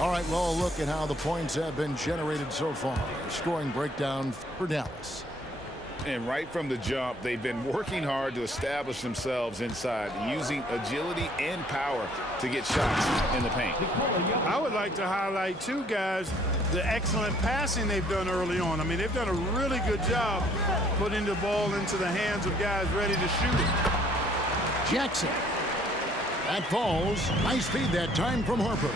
All right, well, look at how the points have been generated so far. Scoring breakdown for Dallas. And right from the jump, they've been working hard to establish themselves inside, using agility and power to get shots in the paint. I would like to highlight, too, guys, the excellent passing they've done early on. I mean, they've done a really good job putting the ball into the hands of guys ready to shoot it. Jackson. That falls. Nice feed that time from Harper.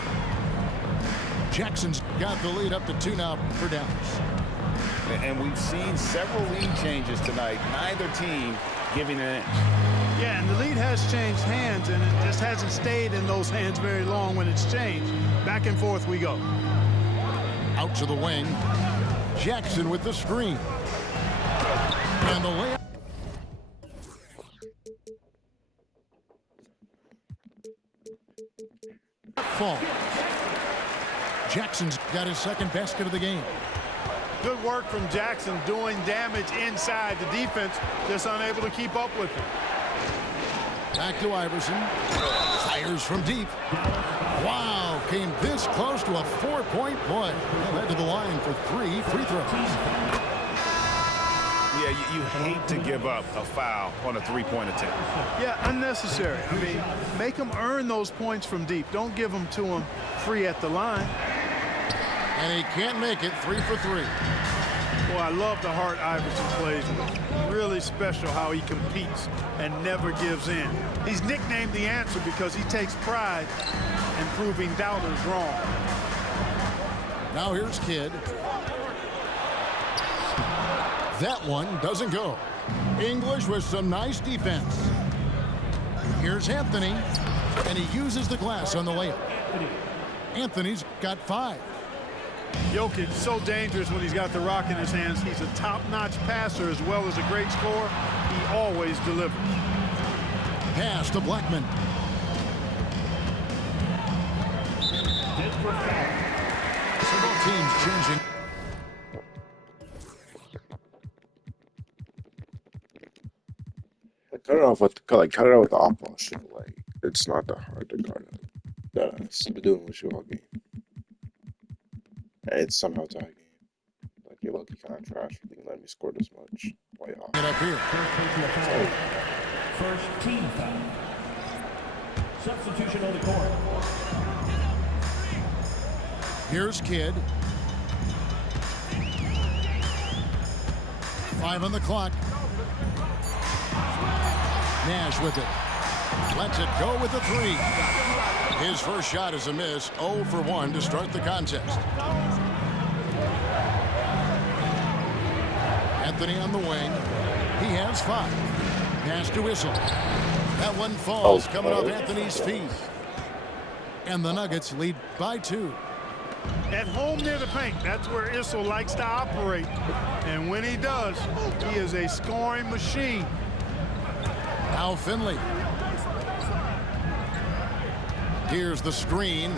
Jackson's got the lead up to 2 now for Dallas. And we've seen several lead changes tonight, neither team giving an inch. Yeah, and the lead has changed hands, and it just hasn't stayed in those hands very long when it's changed. Back and forth we go. Out to the wing. Jackson with the screen. And the layup. Fall. Jackson's got his second basket of the game. Good work from Jackson doing damage inside. The defense just unable to keep up with him. Back to Iverson. Fires from deep. Wow, came this close to a 4-point play. Led to the line for 3 free throws. Yeah, you hate to give up a foul on a three-point attempt. Yeah, unnecessary. I mean, make them earn those points from deep. Don't give them to them free at the line. And he can't make it. 3 for 3. Boy, I love the heart Iverson plays with. Really special how he competes and never gives in. He's nicknamed the answer because he takes pride in proving doubters wrong. Now here's Kidd. That one doesn't go. English with some nice defense. Here's Anthony, and he uses the glass on the layup. Anthony's got 5. Jokic so dangerous when he's got the rock in his hands. He's a top-notch passer as well as a great scorer. He always delivers. Pass to Blackman. Several teams changing. Cut it off with cut it out with the off ball shit. Like it's not that hard to guard it. That's been doing with you all game. And it's somehow tie game. Like you're lucky kind of trash for being letting me score this much. Playoff. Get up here. First team foul. Substitution on the court. Here's Kidd. 5 on the clock. Nash with it. Lets it go with the 3. His first shot is a miss. 0 for 1 to start the contest. Anthony on the wing. He has 5. Pass to Whistle. That one falls coming off Anthony's feet. And the Nuggets lead by 2. At home near the paint, that's where Issel likes to operate. And when he does, he is a scoring machine. Now Finley. Here's the screen.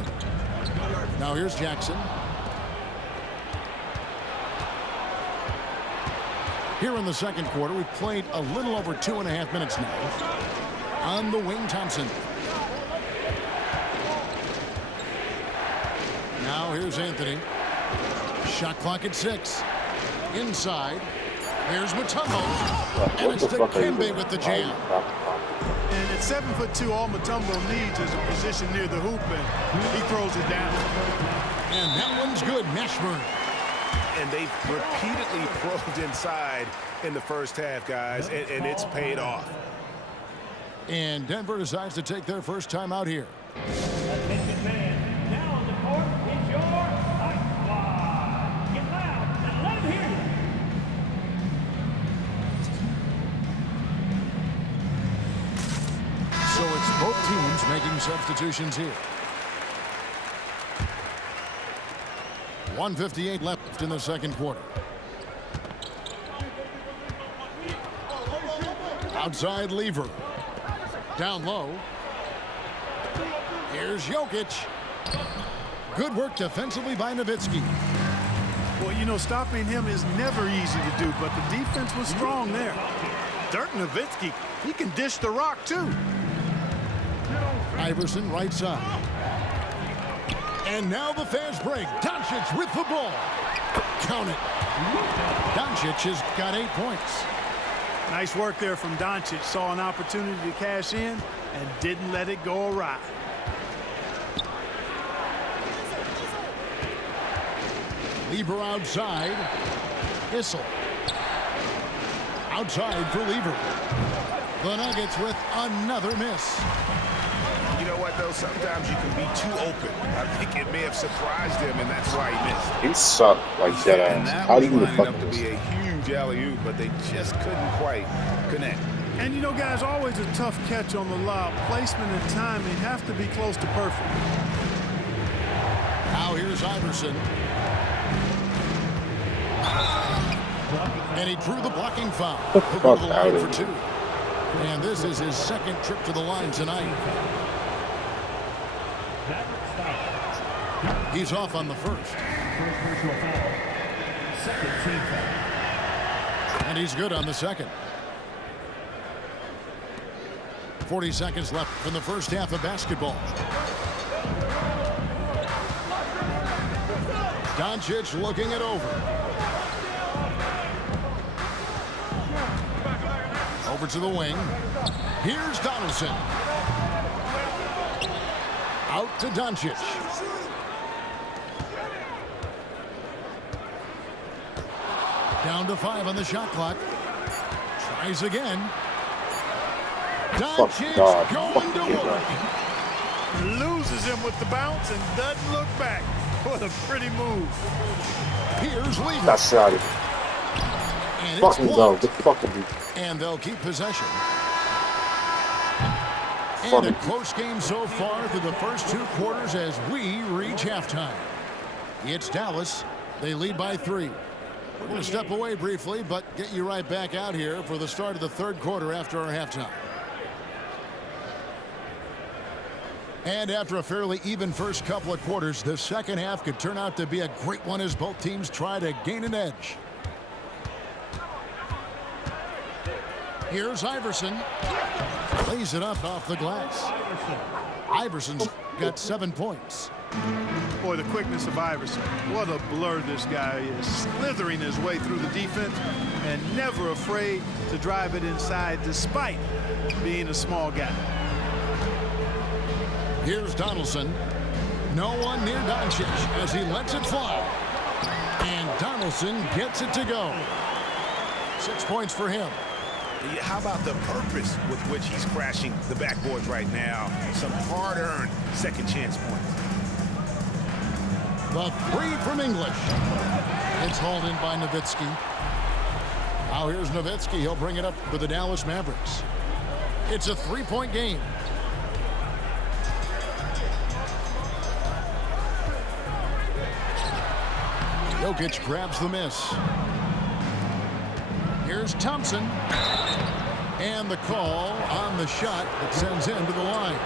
Now here's Jackson. Here in the second quarter, we've played a little over 2.5 minutes now. On the wing, Thompson. Now here's Anthony. Shot clock at 6. Inside. Here's Mutombo. And it's Dikembe with the jam. And at 7'2", all Mutombo needs is a position near the hoop, and he throws it down. And that one's good. Mashburn. And they've repeatedly probed inside in the first half, guys, and it's paid off. And Denver decides to take their first time out here. Attention fans, now on the court is your Ice Squad. Get loud and let them hear you. So it's both teams making substitutions here. 1:58 left in the second quarter. Outside Lever. Down low. Here's Jokic. Good work defensively by Nowitzki. Well, you know, stopping him is never easy to do, but the defense was strong there. Dirk Nowitzki, he can dish the rock, too. Iverson right side. And now the fast break. Doncic with the ball. Count it. Doncic has got 8 points. Nice work there from Doncic. Saw an opportunity to cash in and didn't let it go awry. Lever outside. Issel. Outside for Lever. The Nuggets with another miss. You know what, though? Sometimes you can be too open. I think it may have surprised him, and that's why he missed. He sucked like that And ass. that How was do you even lining fuck up to this? be a huge alley-oop, but they just couldn't quite connect. And you know, guys, always a tough catch on the lob. Placement and timing have to be close to perfect. Now here's Iverson. And he drew the blocking foul. He'll go to the Fuck out line of for here. 2. And this is his second trip to the line tonight. He's off on the first. Second team foul. And he's good on the second. 40 seconds left from the first half of basketball. Doncic looking it over. Over to the wing. Here's Donaldson. Out to Doncic. Down to 5 on the shot clock. Tries again. Doncic God. going to work. Loses him with the bounce and doesn't look back. What a pretty move. Here's Lever. That's not it. And it's Fucking go. blocked. Get fucking me. And they'll keep possession. And Fuck a it. close game so far through the first 2 quarters as we reach halftime. It's Dallas. They lead by 3. We're going to step away briefly, but get you right back out here for the start of the third quarter after our halftime. And after a fairly even first couple of quarters, the second half could turn out to be a great one as both teams try to gain an edge. Here's Iverson. Lays it up off the glass. Iverson's got 7 points. Boy, the quickness of Iverson. What a blur this guy is. Slithering his way through the defense and never afraid to drive it inside despite being a small guy. Here's Donaldson. No one near Doncic as he lets it fly. And Donaldson gets it to go. 6 points for him. How about the purpose with which he's crashing the backboards right now? Some hard-earned second chance points. The 3 from English. It's hauled in by Nowitzki. Now here's Nowitzki. He'll bring it up for the Dallas Mavericks. It's a 3-point game. Jokic grabs the miss. Here's Thompson. And the call on the shot that sends him to the line.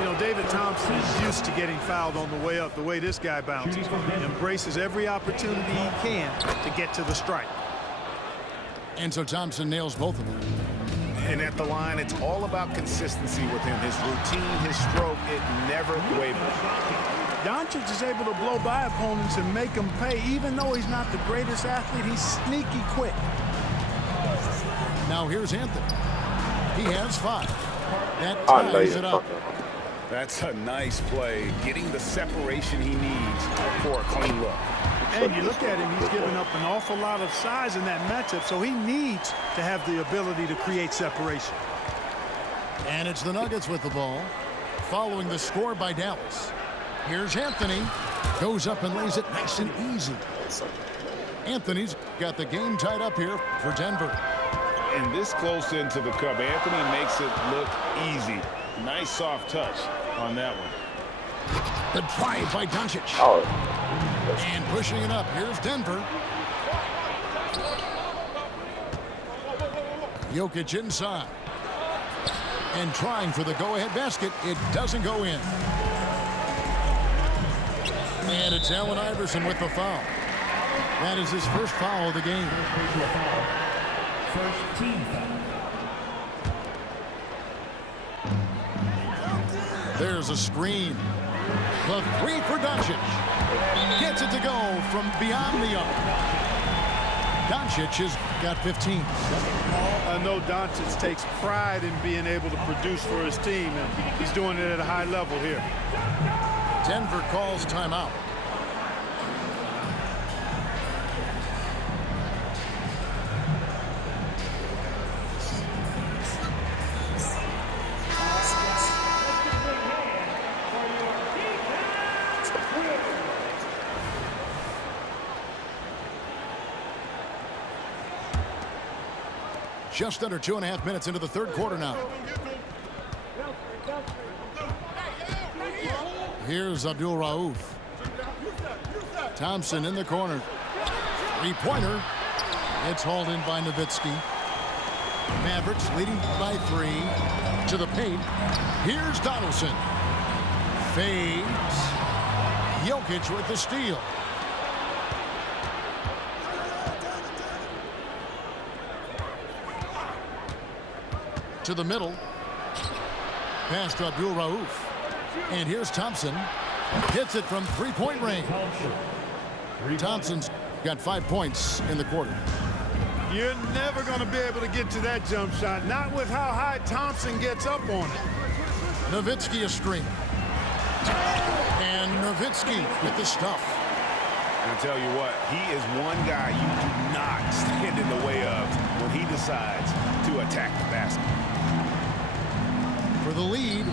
You know, David Thompson is used to getting fouled on the way up. The way this guy bounces, embraces every opportunity he can to get to the strike. And so Thompson nails both of them. And at the line, it's all about consistency with him. His routine, his stroke, it never wavers. Doncic is able to blow by opponents and make them pay. Even though he's not the greatest athlete, he's sneaky quick. Now here's Anthony. He has 5. That I know ties you it up. fucking. That's a nice play, getting the separation he needs for a clean look. And you look at him, he's given up an awful lot of size in that matchup, so he needs to have the ability to create separation. And it's the Nuggets with the ball, following the score by Dallas. Here's Anthony. Goes up and lays it nice and easy. Anthony's got the game tied up here for Denver. And this close into the cup, Anthony makes it look easy. Nice soft touch on that one. The drive by Doncic. Oh, And pushing it up. Here's Denver. Jokic inside. And trying for the go-ahead basket. It doesn't go in. And it's Allen Iverson with the foul. That is his first foul of the game. First team foul. There's a screen. The three for Doncic. Gets it to go from beyond the arc. Doncic has got 15. I know Doncic takes pride in being able to produce for his team, and he's doing it at a high level here. Denver calls timeout. Just under 2.5 minutes into the third quarter now. Here's Abdul Rauf. Thompson in the corner. Three-pointer. It's hauled in by Nowitzki. Mavericks leading by 3 to the paint. Here's Donaldson. Fades. Jokic with the steal. To the middle. Pass to Abdul Rauf. And here's Thompson. Hits it from three-point range. Thompson's got 5 points in the quarter. You're never going to be able to get to that jump shot, not with how high Thompson gets up on it. Nowitzki a string. And Nowitzki with the stuff. I'll tell you what, he is one guy you do not stand in the way of when he decides to attack the basket. For the lead,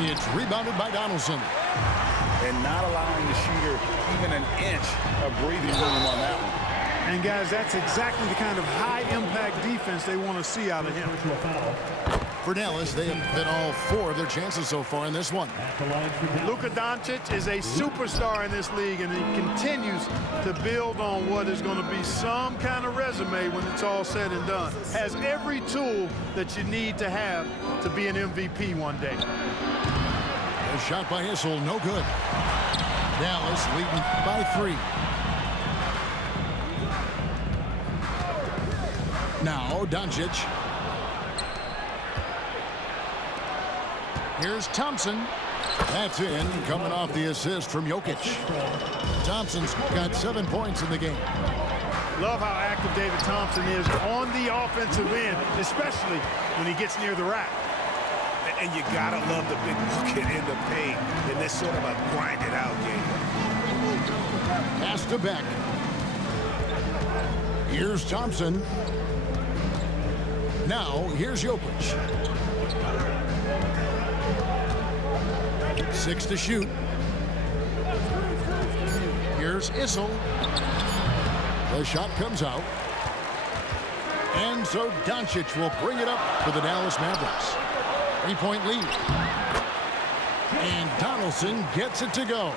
it's rebounded by Donaldson. And not allowing the shooter even an inch of breathing room on that one. And guys, that's exactly the kind of high-impact defense they want to see out of him. For Dallas, they have hit all 4 of their chances so far in this one. Luka Doncic is a superstar in this league, and he continues to build on what is going to be some kind of resume when it's all said and done. Has every tool that you need to have to be an MVP one day. A shot by Issel, no good. Dallas leading by 3. Now Doncic. Here's Thompson. That's in, coming off the assist from Jokic. Thompson's got 7 points in the game. Love how active David Thompson is on the offensive end, especially when he gets near the rack. And you gotta love the big bucket in the paint in this sort of a grinded out game. Pass to Beck. Here's Thompson. Now, here's Jokic. 6 to shoot. Here's Issel. The shot comes out. And so Doncic will bring it up for the Dallas Mavericks. 3-point lead. And Donaldson gets it to go.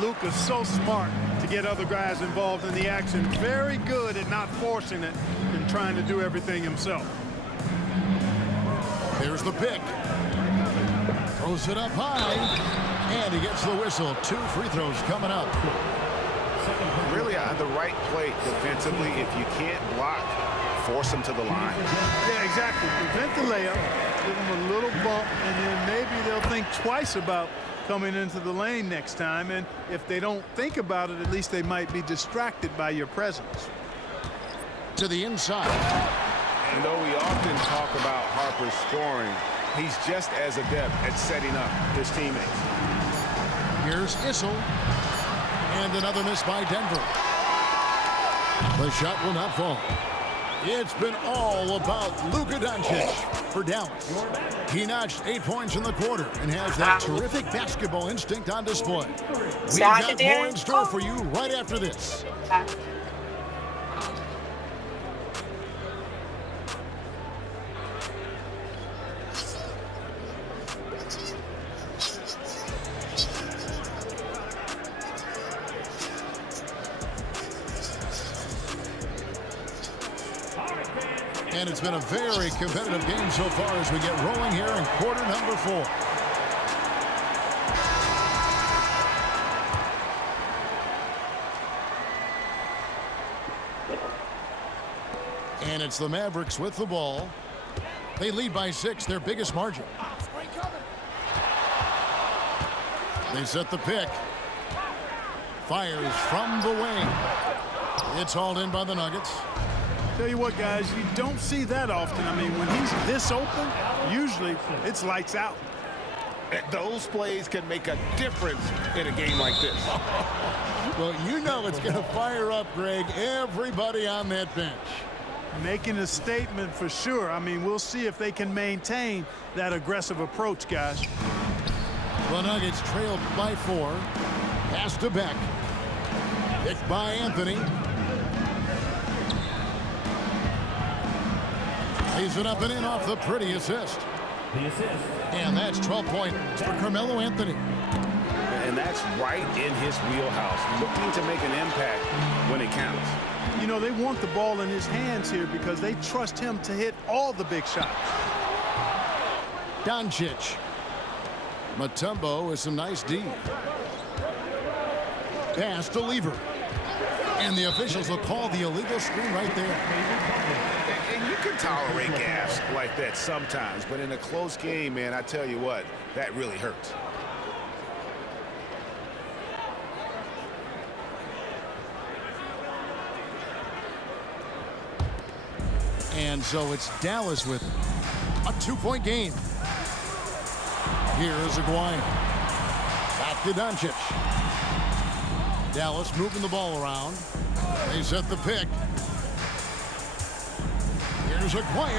Luka's so smart to get other guys involved in the action. Very good at not forcing it and trying to do everything himself. Here's the pick. Throws it up high. And he gets the whistle. 2 free throws coming up. Really on the right play defensively. If you can't block, force him to the line. Yeah, exactly. Prevent the layup. Give them a little bump, and then maybe they'll think twice about coming into the lane next time. And if they don't think about it, at least they might be distracted by your presence. To the inside. And though we often talk about Harper's scoring, he's just as adept at setting up his teammates. Here's Issel. And another miss by Denver. The shot will not fall. It's been all about Luka Doncic for Dallas. He notched 8 points in the quarter and has that terrific basketball instinct on display. We've got more in store for you right after this. And it's been a very competitive game so far as we get rolling here in quarter number 4. And it's the Mavericks with the ball. They lead by 6, their biggest margin. They set the pick. Fires from the wing. It's hauled in by the Nuggets. Tell you what, guys, you don't see that often. I mean, when he's this open, usually it's lights out. Those plays can make a difference in a game like this. Well, you know it's going to fire up, Greg, everybody on that bench. Making a statement for sure. I mean, we'll see if they can maintain that aggressive approach, guys. The Nuggets trailed by 4. Pass to Beck. Picked by Anthony. Lays it up and in off the pretty assist. The assist. And that's 12 points for Carmelo Anthony. And that's right in his wheelhouse, looking to make an impact when it counts. You know, they want the ball in his hands here because they trust him to hit all the big shots. Doncic. Mutombo with some nice D. Pass to Lever. And the officials will call the illegal screen right there. And you can tolerate gaffes like that sometimes, but in a close game, man, I tell you what, that really hurts. And so it's Dallas with a 2-point game. Here's Aguirre. Back to Doncic. Dallas moving the ball around. They set the pick. Here's Aguirre.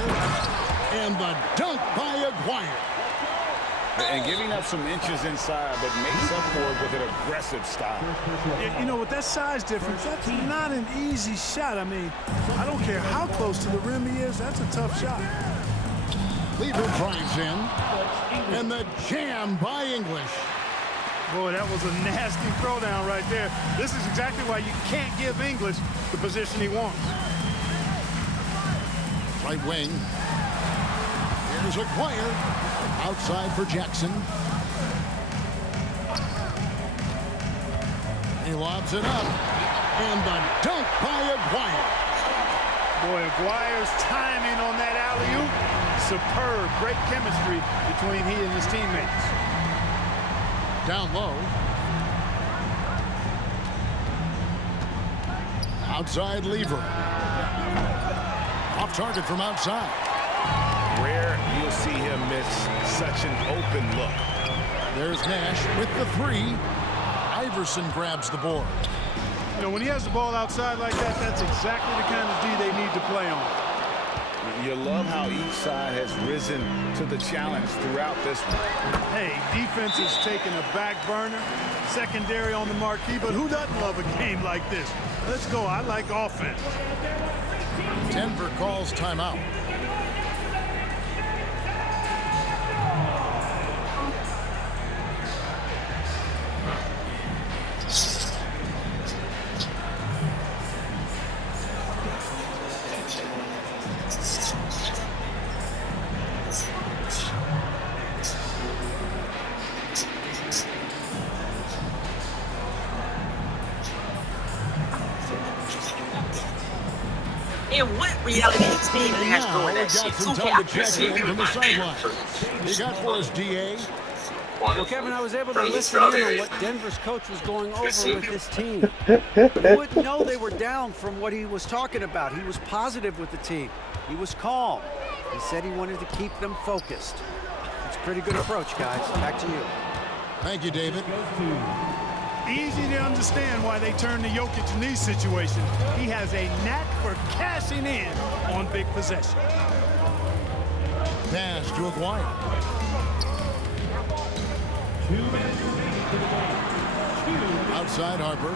And the dunk by Aguirre. And giving up some inches inside, but makes up for it with an aggressive style. You know, with that size difference, that's not an easy shot. I mean, I don't care how close to the rim he is, that's a tough shot. Lever drives in. And the jam by English. Boy, that was a nasty throwdown right there. This is exactly why you can't give English the position he wants. Right wing. Here's Aguirre. Outside for Jackson. He lobs it up. And the dunk by Aguirre. Boy, Aguirre's timing on that alley-oop, superb. Great chemistry between he and his teammates. Down low. Outside Lever. Off target from outside. Rare you'll see him miss such an open look. There's Nash with the 3. Iverson grabs the board. You know, when he has the ball outside like that, that's exactly the kind of D they need to play on. You love how each side has risen to the challenge throughout this one. Hey, defense is taking a back burner, secondary on the marquee, but who doesn't love a game like this? Let's go. I like offense. Denver calls timeout. And what reality Steve has Now doing we that got shit? some time to check in from the sideline. You got for us, DA. Well, Kevin, I was able to listen in on what Denver's coach was going over with this team. You wouldn't know they were down from what he was talking about. He was positive with the team. He was calm. He said he wanted to keep them focused. It's a pretty good approach, guys. Back to you. Thank you, David. Easy to understand why they turn to Jokic in these situations. He has a knack for cashing in on big possessions. Pass to Aguirre. 2 minutes remaining to the game. Outside Harper.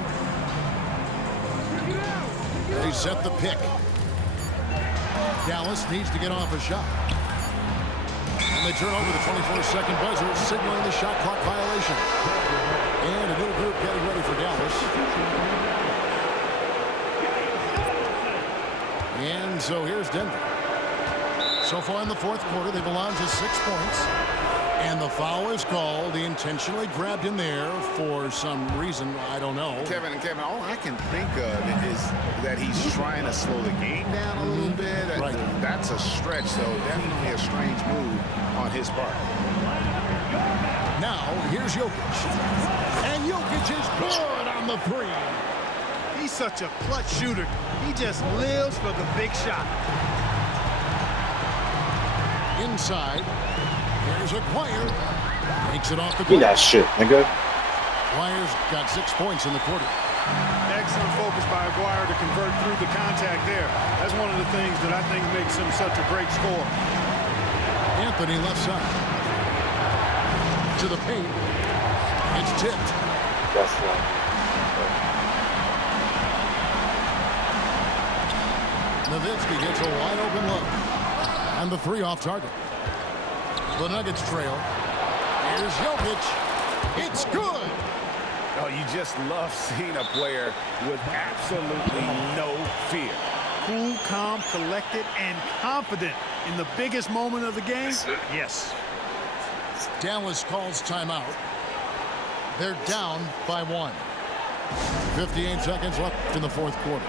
They set the pick. Dallas needs to get off a shot. And they turn over the 24-second buzzer, signaling the shot clock violation. And a new group getting ready for Dallas. And so here's Denver. So far in the fourth quarter, they've allowed just 6 points. And the foul is called. He intentionally grabbed in there for some reason. I don't know. Kevin, all I can think of is that he's trying to slow the game down a little bit. Right. That's a stretch, though. Definitely a strange move on his part. Now, here's Jokic. And Jokic is good on the three. He's such a clutch shooter. He just lives for the big shot. Inside. Here's Aguirre. Takes it off the Give me glass. that shit, nigga. Aguirre's got 6 points in the quarter. Excellent focus by Aguirre to convert through the contact there. That's one of the things that I think makes him such a great scorer. Anthony left side. To the paint. It's tipped. That's right. Nowitzki gets a wide open look. And the three off target. The Nuggets trail. Here's Jokic. It's good. Oh, you just love seeing a player with absolutely no fear. Cool, calm, collected, and confident in the biggest moment of the game. Yes. Dallas calls timeout. They're down by 1. 58 seconds left in the fourth quarter.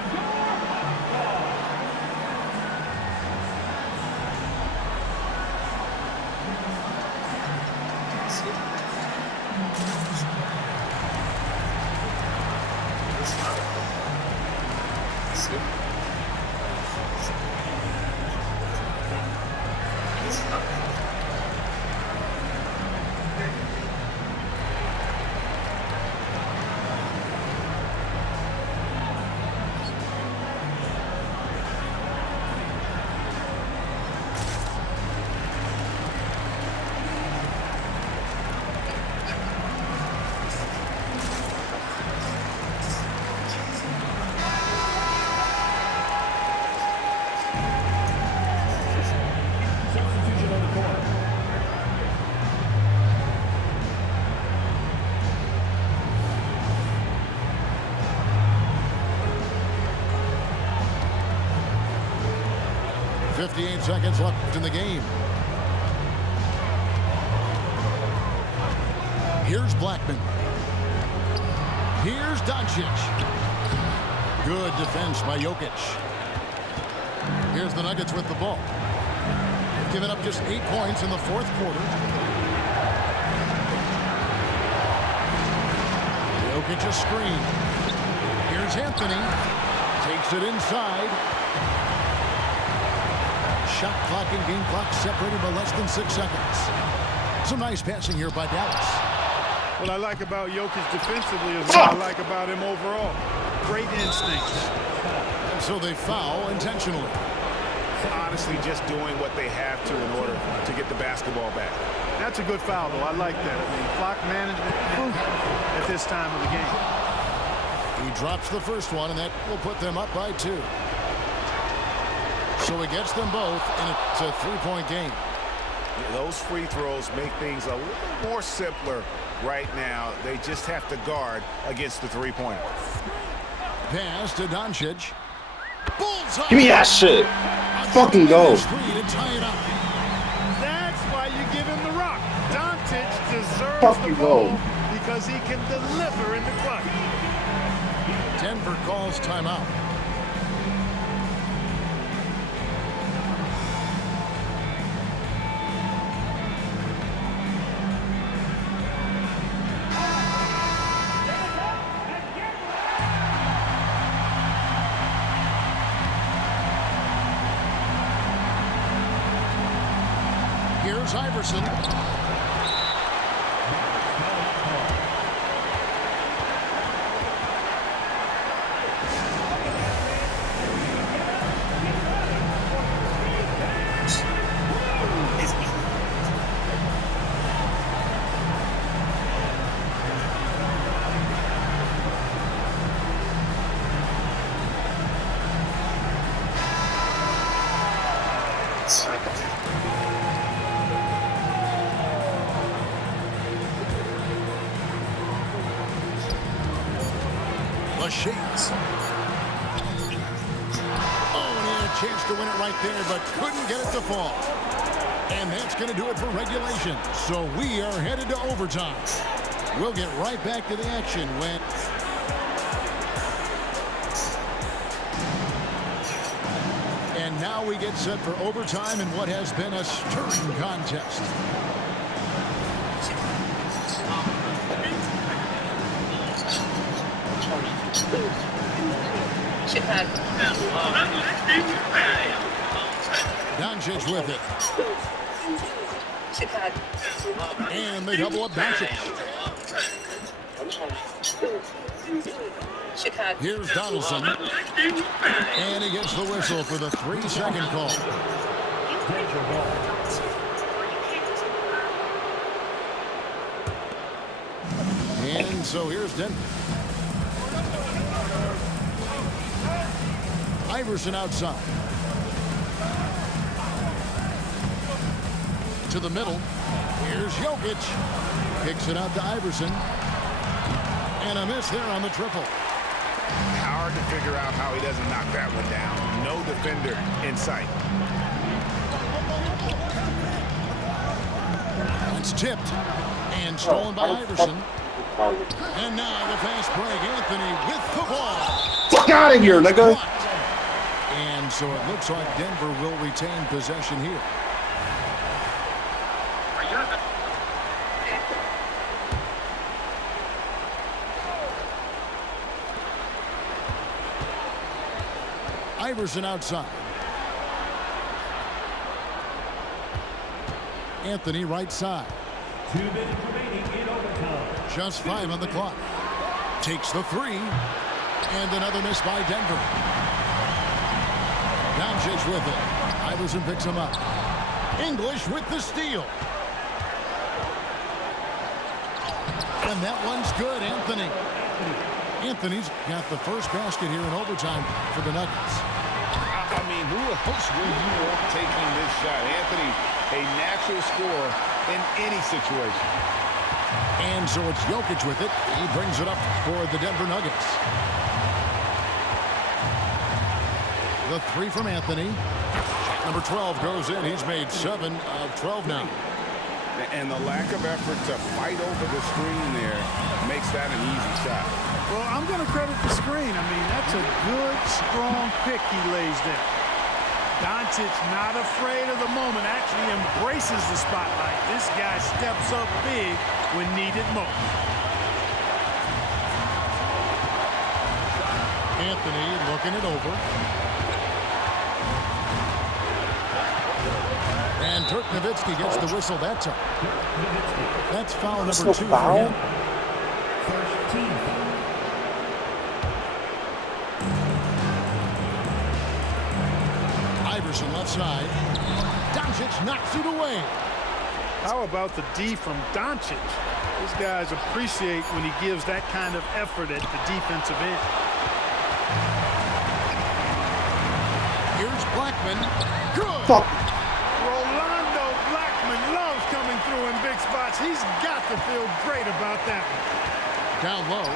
Substitution on the court. .58 seconds left in the game. Here's Blackman. Here's Doncic. Good defense by Jokic. Here's the Nuggets with the ball. Giving up just 8 points in the fourth quarter. Jokic a screen. Here's Anthony. Takes it inside. Shot clock and game clock separated by less than 6 seconds. Some nice passing here by Dallas. What I like about Jokic defensively is what I like about him overall. Great instincts. And so they foul intentionally. Honestly, just doing what they have to in order to get the basketball back. That's a good foul, though. I like that. I mean, clock management at this time of the game. He drops the first one, and that will put them up by 2. So he gets them both, and it's a 3-point game. Yeah, those free throws make things a little more simpler right now. They just have to guard against the three-pointer. Pass to Doncic. Bullseye! Give me that shit. Fucking go. To tie it up. That's why you give him the rock. Doncic deserves Fucking the ball go. because he can deliver in the clutch. Denver calls timeout. Here's Iverson. Shakes. Oh, and he had a chance to win it right there, but couldn't get it to fall. And that's going to do it for regulation. So we are headed to overtime. We'll get right back to the action when... And now we get set for overtime in what has been a stirring contest. Doncic with it. And they double up Doncic. Here's Donaldson. And he gets the whistle for the 3-second call. And so here's Denver. Iverson outside. To the middle. Here's Jokic. Kicks it out to Iverson. And a miss there on the triple. Hard to figure out how he doesn't knock that one down. No defender in sight. It's tipped and stolen by Iverson. And now the fast break. Anthony with the ball. Fuck out of here, nigga. And so it looks like Denver will retain possession here. Iverson outside. Anthony right side. 2 minutes remaining in overtime. Just 5 on the clock. Takes the 3. And another miss by Denver. Doncic with it. Iverson picks him up. English with the steal. And that one's good, Anthony. Anthony's got the first basket here in overtime for the Nuggets. I mean, who else will you want taking this shot? Anthony, a natural scorer in any situation. And so it's Jokic with it. He brings it up for the Denver Nuggets. The 3 from Anthony. Number 12 goes in. He's made 7 of 12 now. And the lack of effort to fight over the screen there makes that an easy shot. Well, I'm going to credit the screen. I mean, that's a good, strong pick he lays there. Doncic, not afraid of the moment, actually embraces the spotlight. This guy steps up big when needed most. Anthony looking it over. And Dirk Nowitzki gets the whistle that time. That's foul number 2 for him. First team foul. Iverson left side. Doncic knocks it away. How about the D from Doncic? These guys appreciate when he gives that kind of effort at the defensive end. Here's Blackman. Good. Fuck. Rolando Blackman loves coming through in big spots. He's got to feel great about that one. Down low.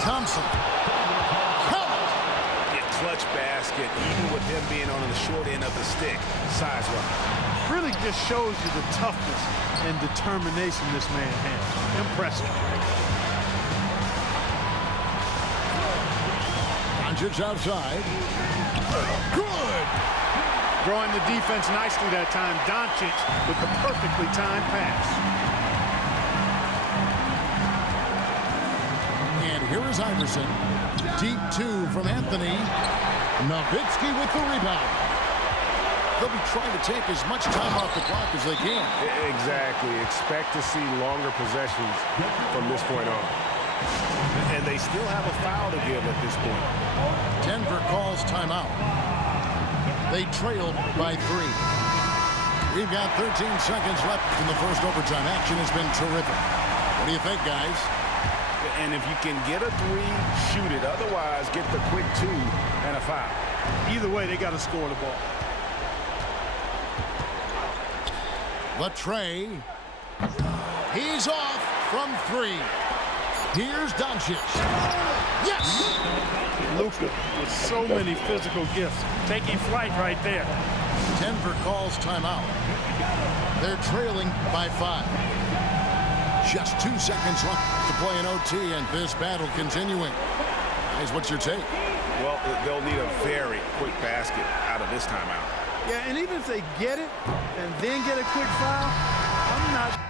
Thompson. Clutch basket, even with him being on the short end of the stick, size-wise. Really just shows you the toughness and determination this man has. Impressive. Doncic outside. Good. Drawing the defense nicely that time. Doncic with the perfectly timed pass. And here is Iverson. Deep 2 from Anthony. Nowitzki with the rebound. They'll be trying to take as much time off the clock as they can. Exactly. Expect to see longer possessions from this point on. And they still have a foul to give at this point. Denver calls timeout. They trailed by 3. We've got 13 seconds left in the first overtime. Action has been terrific. What do you think, guys? And if you can get a 3, shoot it. Otherwise, get the quick 2 and a foul. Either way, they got to score the ball. Latrey. He's off from 3. Here's Doncic. Yes! Luka with so many physical gifts. Taking flight right there. Denver calls timeout. They're trailing by 5. Just 2 seconds left to play in OT, and this battle continuing. Guys, what's your take? Well, they'll need a very quick basket out of this timeout. Yeah, and even if they get it and then get a quick foul, I'm not